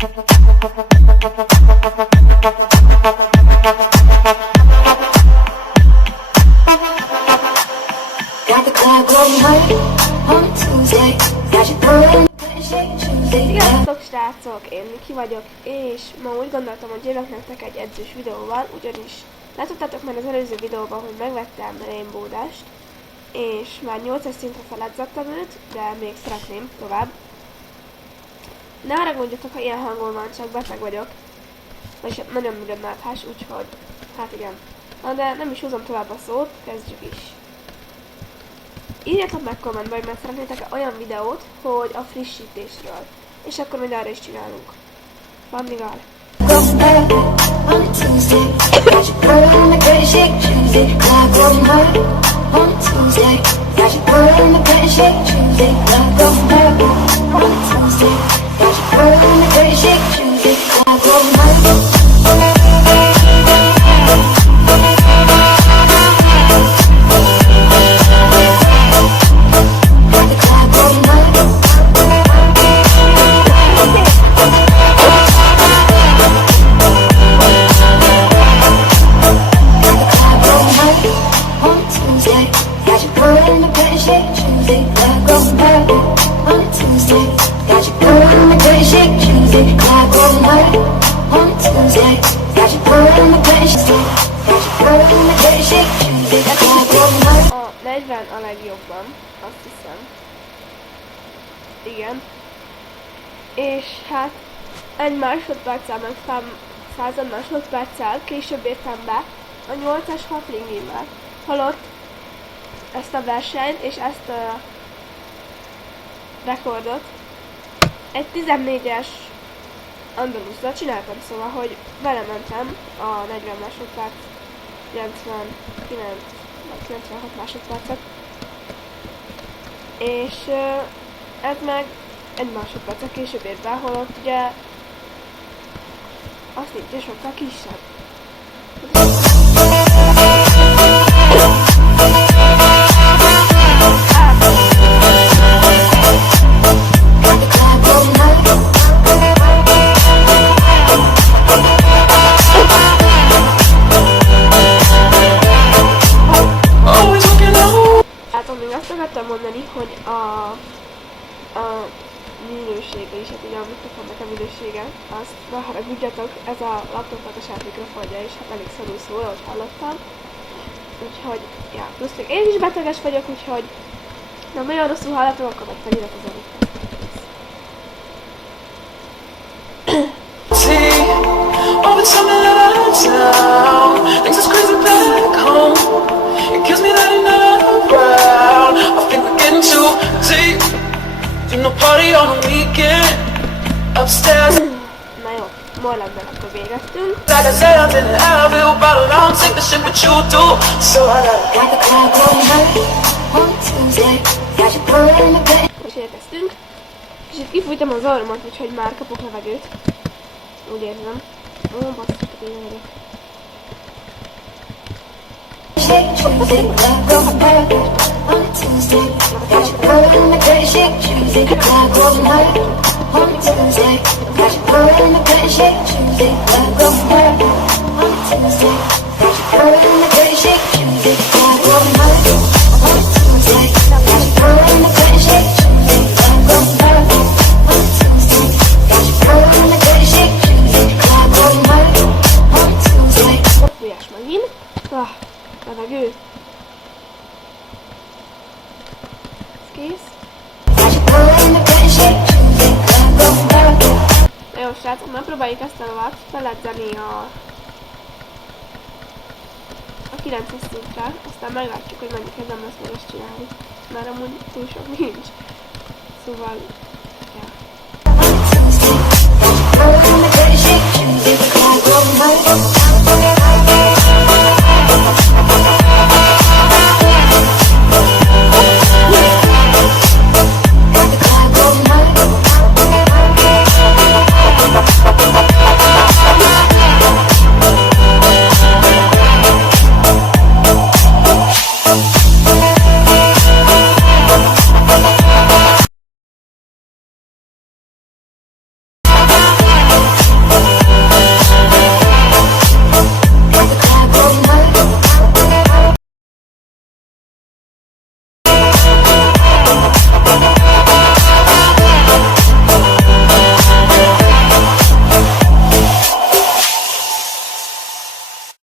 Sziasztok srácok, én Miki vagyok, és ma úgy gondoltam, hogy jövök nektek egy edzős videóval, ugyanis láthattátok már az előző videóban, hogy megvettem Rainbow Dash-t, és már 8-as szintre feledzattam őt, de még szeretném tovább. Ne haragudjatok, ha ilyen hangon van, csak beteg vagyok, és nagyon náthás, úgyhogy, hát igen. Na de nem is húzom tovább a szót, kezdjük is. Írjatok meg kommentbe, hogy mert szeretnétek olyan videót, hogy a frissítésről. És akkor majd arra is csinálunk. Bandival! A 40 a legjobban, azt hiszem. Igen. És hát egy másodperccel, meg 100 másodperccel később értem be a 8-as hatlingimmel. Holott ezt a versenyt és ezt a rekordot egy 14-es Andalusszal csináltam, szóval, hogy vele mentem a 40 másodperc, 99 vagy 96 másodpercet, és ez meg egy másodperccel később ért be, holott ugye azt így sokkal kisebb. Mondani, hogy a minősége is, hát ugye a mikrofonnak a minősége, azt ne haragudjatok, ez a laptopnak a saját mikrofonja is, hát elég szorul szól, ahogy hallottam. Úgyhogy, ja, plusz még én is beteges vagyok, úgyhogy nem nagyon rosszul hallatom, akkor meg felírok az amit. Na jó, Morlandben akkor végeztünk. Most érkeztünk. És itt kifújtam az orromat, úgyhogy már kapok levegőt. Úgy érzem. Ó, basszus, hogy én vagyok. Fújás megint. Levegő. Kész. Na jó srácok, megpróbáljuk ezt a lovat feledzeni a 9-es szintre, aztán meglátjuk, hogy mennyi kezem lesz meg ezt csinálni, mert amúgy túl sok nincs. Szóval